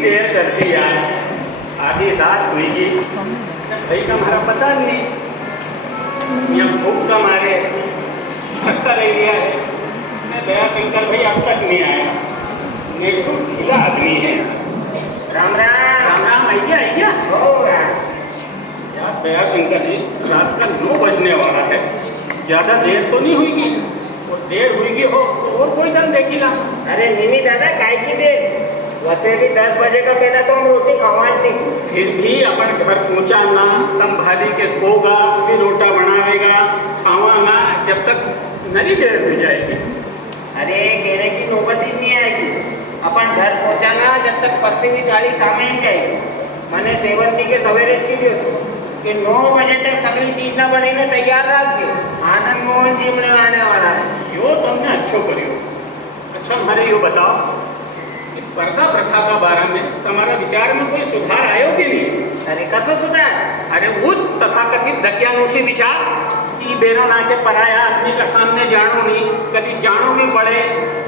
देर कर दी यार, आधी रात हुई भाई का हमारा पता नहीं, यहाँ भूख का मारे चक्कर ले लिया है। मैं दया शंकर भाई अब तक नहीं आया, मेरे को ढीला आदमी है। राम राम। राम राम। आइया होगा यार दया शंकर जी, रात का 9 बजने वाला है, ज्यादा देर तो नहीं हुई, और देर हुई हो तो और कोई दम देखी ला। अरे नहीं दादा, काय की देर, वैसे भी 10 बजे का पहला तो हम रोटी खवाती। फिर भी अपन घर पहुँचाना, तम भाजी के होगा, फिर रोटा बनावेगा, खावाना, जब तक नरी देर हो जाएगी। अरे कहने की नौबत ही नहीं आएगी, अपन घर पहुंचाना जब तक परसी हुई थाली सामने ही जाएगी। मैंने सेवंती के सवेरे की दियो कि 9 बजे तक सगली चीज ना बने तैयार रख दो, आनंद मोहन जी में आने वाला है। यो तुमने अच्छो करियो। अच्छा हमारे यो बताओ कि पर्दा प्रथा का बारे में तुम्हारा विचार में कोई सुधार आयो कि नहीं? अरे कसो सुधार? अरे वो तथाकथित दकियानुसी विचार कि बेरा ना के पराया आदमी का सामने जानो नहीं, कभी जानो भी पड़े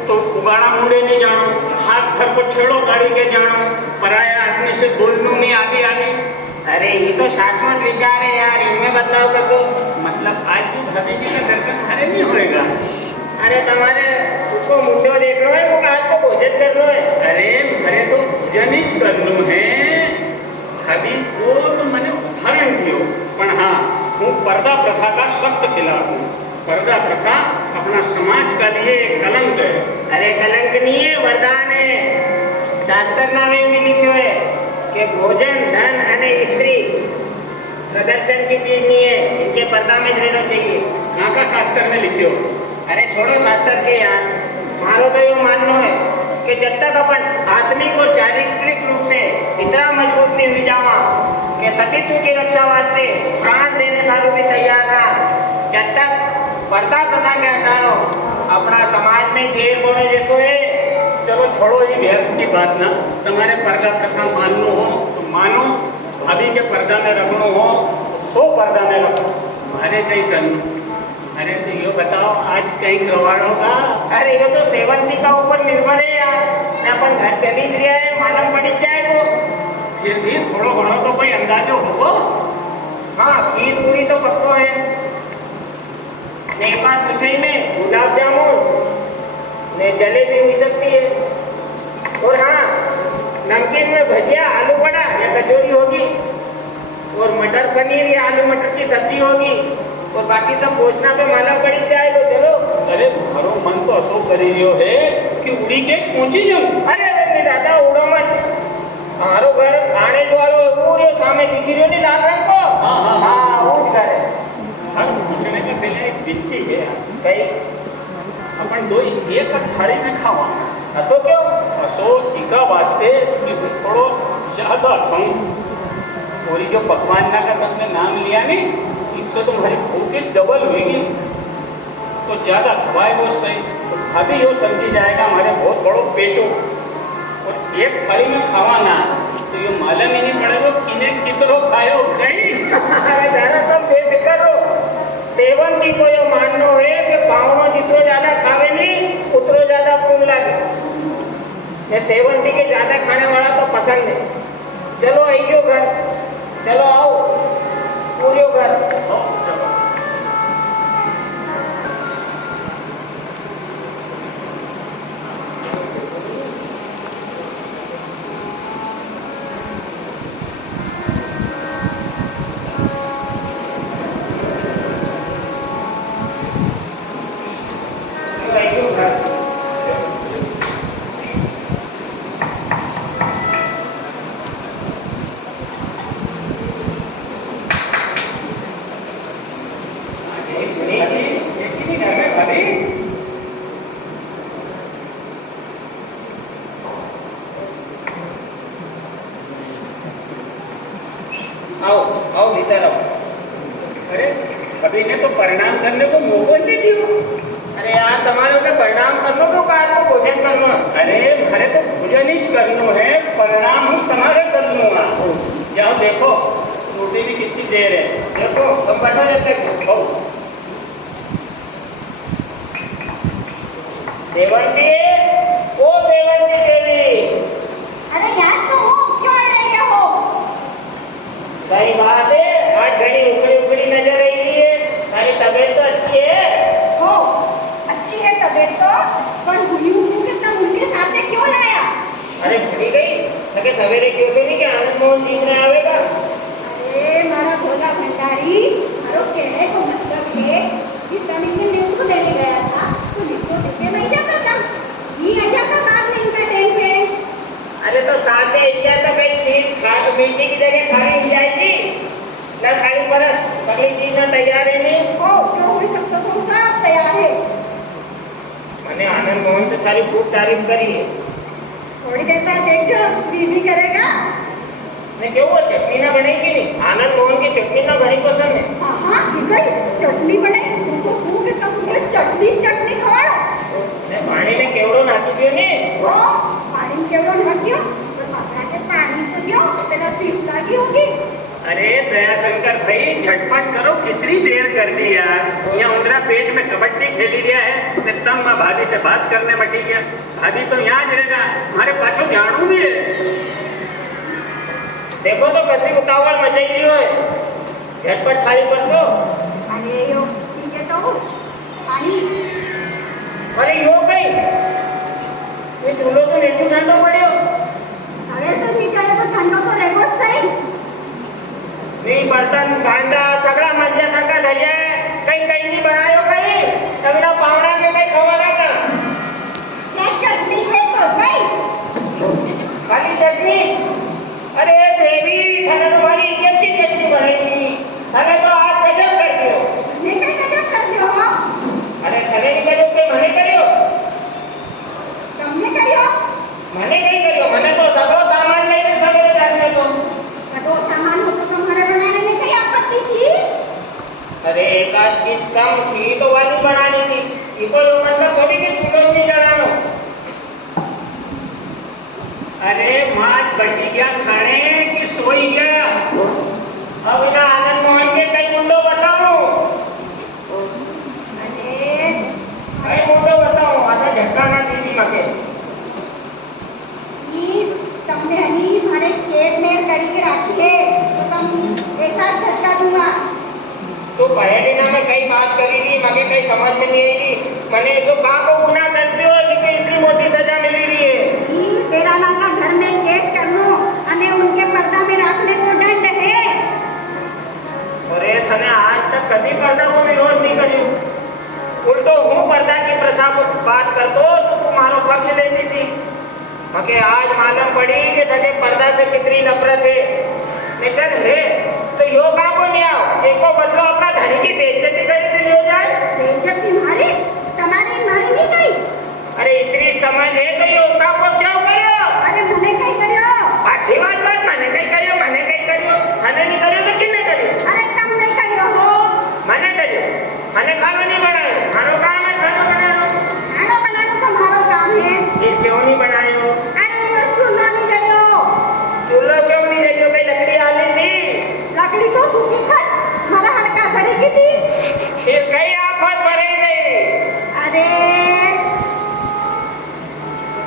तो उगाड़ा मुंडे नहीं जानो, हाथ घर को छेड़ो गाड़ी के जानो, पराया आदमी से बोलनो नहीं आगे आगे। अरे ये तो शाश्वत विचार है यार, इनमें बदलाव कर दो। मतलब आज भी भाभी जी का दर्शन हमारे नहीं होएगा? अरे तुम्हारे उसको मुंडो देख लो है, वो आज को भोजन कर लो है। अरे हमारे तो भोजन ही करनो है, भाभी को तो मैंने उदाहरण दियो, पर हाँ वो पर्दा प्रथा का सख्त खिलाफ हूँ। पर्दा प्रथा अपना समाज का लिए एक कलंक है। अरे कलंक नहीं है, वरदान है। शास्त्र नामे में लिखो है कि भोजन, धन अने स्त्री प्रदर्शन की चीज नहीं है, इनके पर्दा में रहना चाहिए। कहाँ का शास्त्र में लिखियो? अरे छोड़ो शास्त्र के यार, मारो तो यो मानना है कि जब तक अपन आत्मिक और चारित्रिक रूप से इतना मजबूत नहीं हुई जावा कि सतीत्व की रक्षा वास्ते प्राण देने सारू भी तैयार रहा, जब तक पर्दा प्रथा के हटानो अपना समाज में झेर बोने जैसो है। चलो छोड़ो ये व्यर्थ की बात ना, तुम्हारे पर्दा प्रथा माननो हो तो मानो, अभी के पर्दा में रखनो हो तो 100 पर्दा में रखो, हमारे कहीं करनो। अरे तो ये बताओ आज कहीं गवाड़ होगा? अरे ये तो सेवंती का ऊपर निर्भर है यार, अपन घर चली रहा है, मालूम पड़ जाए वो। फिर भी थोड़ो घणो तो कोई अंदाजो होगो? हाँ, खीर पूरी तो पक्को है, एक आध मिठाई में गुलाब जामुन ने जलेबी हुई सकती है, और हाँ नमकीन में भजिया, आलू बड़ा या कचौरी होगी, और मटर पनीर या आलू मटर की सब्जी होगी, और बाकी सब भोजना पे मालूम पड़ी जाए तो चलो। अरे मारो मन तो असो करी रियो है कि उड़ी के पहुंची जाऊं। अरे नहीं दादा, उड़ो मत, हमारो घर आने वालो पूरे सामने दिखी रही नहीं लाल रंग को। हाँ उठ घर है। हर पूछने के पहले एक विनती है, कहीं अपन दो एक थाली में खावा। असो क्यों? असो टीका वास्ते कि थोड़ो ज्यादा खाऊं, और जो पकवान का तुमने नाम लिया नहीं, इससे तुम्हारी भूख डबल हुई, तो ज्यादा खवाए वो सही, तो भाभी यो समझी जाएगा हमारे बहुत बड़ो पेटो, और एक थाली में खावाना तो ये मालूम ही नहीं पड़ेगा किने कितनो खायो कहीं। अरे दादा तुम बेफिक्र रहो, सेवन की कोई माननो है कि पावनो जितनो ज्यादा खावे नहीं उतनो ज्यादा भूख लगे। ये सेवंती के ज्यादा खाने वाला तो पसंद है। चलो आइयो घर, चलो आओ पूरियो घर। चलो आइयो घर। आओ आओ भीतर आओ। अरे अभी ने तो परिणाम करने को मौका नहीं दियो। अरे यार तुम्हारे के परिणाम करनो तो कार को भोजन करनो। अरे हमारे तो भोजन ही करनो है, परिणाम हम तुम्हारे करनो है। जाओ देखो रोटी भी कितनी देर है, देखो तुम बैठो जब तक। हो देवंती, ओ देवंती देवी। अरे यार तो अरे भूली गई थके सवेरे क्यों तो नहीं कि आनंद मोहन जी में आवेगा। अरे मारा भोला भंडारी, मारो कहने को मतलब है कि तनिक ने नींबू देने गया था तो नींबू देने नहीं जाता था, ये आ जाता बाद में इनका टेंशन। अरे तो साथ में इया तो कई खीर मीठी की जगह खारी मिल जाएगी ना, खाली बरस सगली चीज ना तैयार है नहीं ओ जो हो सकता तो उसका तैयार है। मैंने आनंद मोहन से सारी खूब तारीफ करी है। थोड़ी देर बाद देखो दीदी करेगा। ने क्यों वो चटनी ना बनेगी नहीं, आनंद मोहन की चटनी ना बड़ी पसंद है। हाँ ये गई चटनी बने वो तो खूब एकदम पूरे चटनी चटनी खवाड़ो। ने पानी ने केवड़ो नाखी क्यों नहीं ओ पानी केवड़ो नाख्यो पर मात्रा के पानी तो दियो पहला तीस लागी होगी। अरे दयाशंकर भाई झटपट करो, कितनी देर कर दी यार। यहाँ उंदरा पेट में कबड्डी खेली गया है, फिर तब मैं भाभी से बात करने मटी गया। भाभी तो यहाँ जरेगा, हमारे पाछो जानू भी है। देखो तो कसी उतावल मचाई लियो है, झटपट थाली पर तो। अरे यो ठीक है तो पानी। अरे यो कई ये चूल्हो तो नींबू ठंडो पड़ियो। अगर से नहीं चले तो ठंडो तो रहेगो सही। नहीं बर्तन भांडा सगड़ा मंजिया थका धरिया है, कहीं कहीं नहीं बनायो कहीं सगड़ा पावड़ा में कहीं खवाड़ा का। क्या चटनी है तो सही। खाली चटनी। अरे देवी थाने तुम्हारी इज्जत की चटनी बनाई थाने तो आज गजब कर दियो। मैं क्या गजब कर दियो हो? अरे थाने नहीं करियो कोई मने करियो। तुमने करियो? मने कहीं करियो, मने तो सगो सामान नहीं है सवेरे जाने तो। सगो सामान हो तो तुम्हारे बनाने में कोई आपत्ति थी? अरे एक आध चीज कम थी तो वाली बनानी थी, ये कोई मतलब थोड़ी कि चूल्हो नहीं जलानो। अरे माछ बची गया खाने कि सोई गया। अब इना आनंद मोहन के कई मुंडो बताओ। अरे कई मुंडो बताओ, आधा झटका ना दीदी मके। ये तुमने हनी मारे खेत में करी के रखी है तो तुम एक साथ झटका दूंगा। तो पहले ना मैं कई बात करी मगे कई समझ में नहीं आएगी। मैंने तो कहाँ को गुनाह करते हो कि इतनी मोटी सजा मिली रही है। ये बेराना का घर में केस करनो अने उनके पर्दा में रखने को दंड है। अरे थने आज तक कभी पर्दा को विरोध नहीं करियो, उल्टो हूँ पर्दा की प्रथा को बात कर दो तो तुम्हारो पक्ष लेती थी। मगे आज मालूम पड़ी कि थके पर्दा से कितनी नफरत है। निचल है तो यो कहाँ को नहीं आओ, एको बदलो अपना धनी की बेइज्जती करी दी हो जाए। बेइज्जती मारी तुम्हारी मारी नहीं गई। अरे इतनी समझ है तो यो काम को क्यों करियो। अरे मुने कहीं करियो। अच्छी बात मैंने कहीं करियो, मैंने कहीं करियो, खाने नहीं करियो तो किन्ने करियो। अरे तुम नहीं करियो हो। मैंने करियो, मैंने खाना नहीं बनाया, मारो काम है खाना बनाना। खाना बनाना तुम्हारा काम है। फिर क्यों नहीं बनायो। अरे चूल्हा नहीं जलियो। चूल्हा क्यों नहीं जलियो, कहीं लकड़ी आली थी। लकड़ी तो सूखी खत हमारा हड़का सरी की थी। फिर कई आफत भरी गई। अरे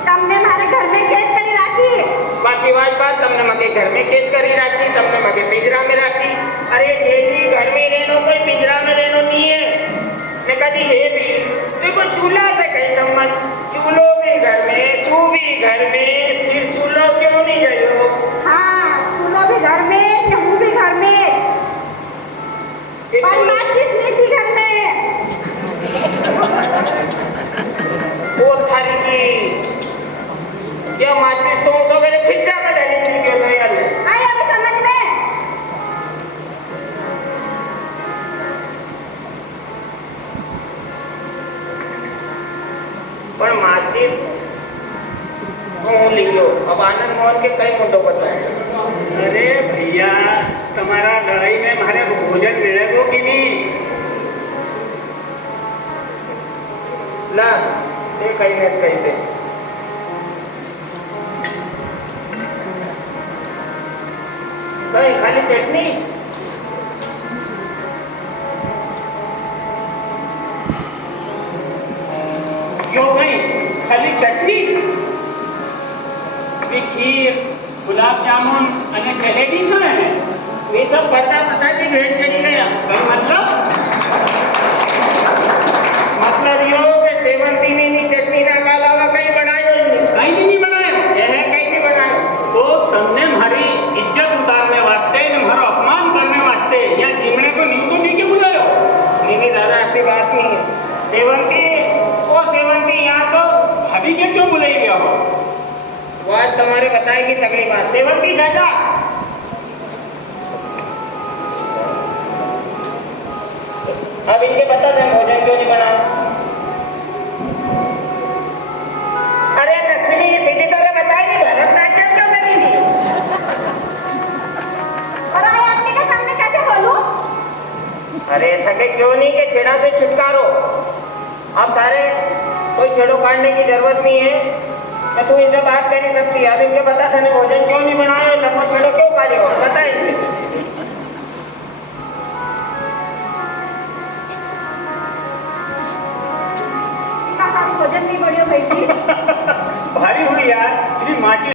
तुमने हमारे घर में खेत करी राखी। बाकी बात तुमने मगे घर में खेत करी राखी, तुमने मगे पिंजरा में राखी। अरे डेली घर में रहनो कोई पिंजरा में रहनो नहीं है। ने कदी है भी देखो चूल्हा से कहीं संबंध, चूल्हो भी घर में, तू भी घर में, फिर चूल्हो क्यों नहीं जाइयो। हाँ चूल्हो भी घर में, गेहूं भी घर में, पर माचिस नहीं थी घर में। वो थारी की ये माचिस तो सवेरे खिस्सा में डाली थी क्यों तो यार। आया भी समझ में। पर माचिस कौन लियो, अब आनंद मोहन के कई मुद्दों बताए। अरे भैया तुम्हारा लड़ाई में हमारे को भोजन मिलेगो कि नहीं। ला ये कहीं नहीं कहीं दे। कहीं खाली चटनी। क्यों भाई खाली चटनी भी खीर गुलाब जामुन અને जलेबी कहाँ है। ये सब पता की भेंट चढ़ी गया। मतलब यो के सेवंती ने चटनी ना के अलावा कहीं बनायो ही नहीं। कहीं भी नहीं बनाया। यह कहीं भी सेवंती, ओ सेवंती, यहाँ तो भाभी के क्यों बुलाई गया हो? वो आज तुम्हारे बताएगी सगली बात। सेवंती चाचा, अब इनके बता दे भोजन क्यों नहीं बनाया। अरे लक्ष्मी, ये सीधी तरह बताएगी भरतनाट्यम क्यों करी नहीं? और आए आदमी के सामने कैसे बोलूं? अरे थके क्यों नहीं के छेड़ा से छुटकारो। अब सारे कोई छेड़ो काटने की जरूरत नहीं है, मैं तू इनसे बात कर ही सकती है। अब इनके बता तने भोजन क्यों नहीं बनाया, लंबो छेड़ो क्यों काटे हो, बता इनके। भोजन नहीं बढ़ियो भाई जी। भारी हुई यार, मेरी माँ की